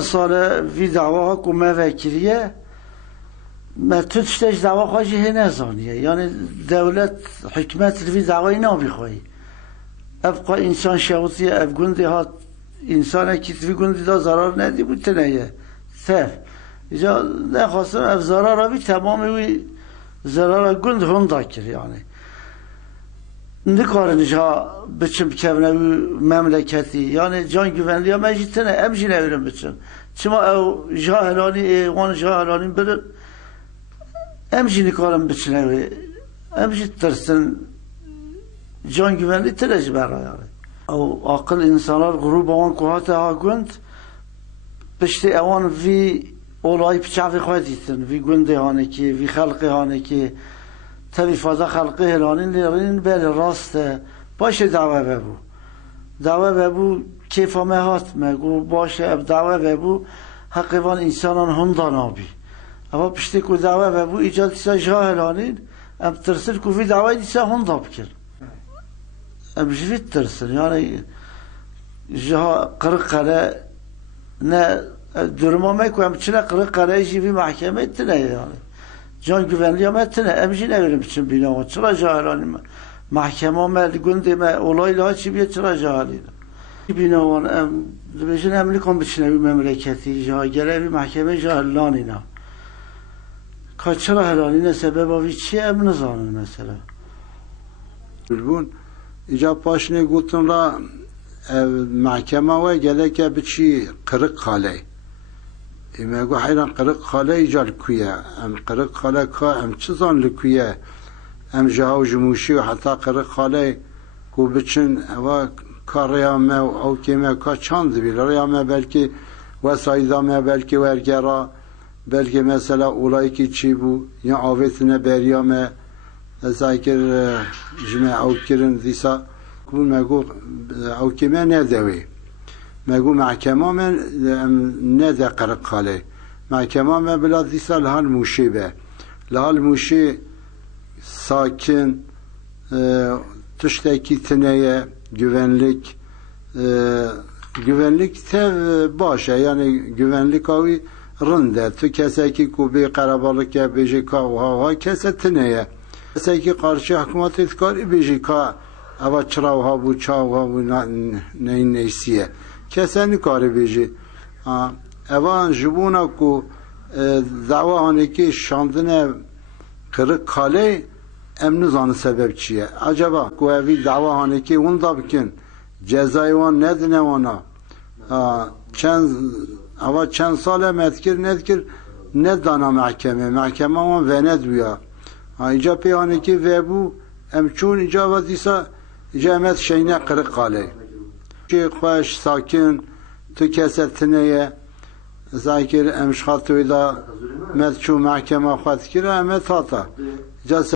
سال وی دعوا که موکلیه ما تشتش دعوا خواهی نزانیه یعنی دولت حکمت وی دعوای نابیخواهی افقا انسان شوطی اف گنده ها انسان که وی گنده دا ضرار ندی بود تنهیه صرف اینجا نخواستم اف ضرار را بی تمام وی ضرار گند هم دا کر یعنی نکارن جا بچم کبنه مملکتی یعنی جان güvenliği ها مجید تنه امجی نویرم بچم چما او جاهلانی وان جاهلانی بدن امجی نکارم بچنه امجی ترسن جان güvenliği تنه برای یعنی او عقل انسانlar غروب آن کوهات ها گند پشت اوان وی اولای پچافی خواهد دیتن وی گنده هانه که وی خلقه هانه که تبی فضا خلقه هلانین لیرین بل راسته باشه دعوه ببو دعوه ببو کیف همه هات مگو باشه اب دعوه ببو حقیقان انسانان هم دانابی اما پشتی که دعوه ببو ایجاد دیسا جاهلانین ام ترسل که وی دعوه دیسا هم داب کرد ام جوید ترسل یعنی جا قرق قره نه durmama koyam içine kırık karayıcı bir mahkeme ettiler yani. Can güvenliği ama ettiler. Emci ne verim için bina çıra cahilani mahkeme mel gündeme olayla çibiye çıra cahilani. Bina on dibejin emlikom biçine bir memleketi ca gelevi mahkeme cahilani na. Kaçıra helaline sebep avi çi em nizanın mesela. Bun icab paşine gutun la محکمه و گله بچی قرق خاله میگو حیران قرق خاله ایجاد کویه ام قرق خاله که ام چیزان لکویه ام جهاو جموشی و حتی قرق خاله کو بچن و کار ریامه و او کمه که چند بیل ریامه بلکه وسایدامه بلکه ورگرا بلکه مثلا اولایی که چی بو یا آویتنه بریامه ذکر جمعه او کرن دیسا مگو او کمه ندوی مگو محکمه من نده قرق خاله محکمه من بلا دیسا لحال موشی به لحال موشی ساکن تشتکی تنیه güvenlik tev باشه یعنی güvenlik آوی رنده تو کسی که کوبی قربالک یا بیجی که ها کسی تنیه کسی که قارشی حکومت اتکاری بیجی که اوا چراوها بو چاوها بو نیسیه کسانی کاری بیجی اوا جبونا کو دعوا هانی که شاندنه قرق کاله امن زانه سبب چیه acaba کو اوی دعوا هانی که اون دا بکن جزای وان ندنه وانا چند ساله ندکر ندانا محکمه وان و ندویا اینجا پیانه که ویبو امچون اینجا وزیسا جامعت شینه قرق قاله که خوش ساکن تو کسرتنه ذاکر امشخات ویدا مدچو محکمه خواهد کرده امت هاتا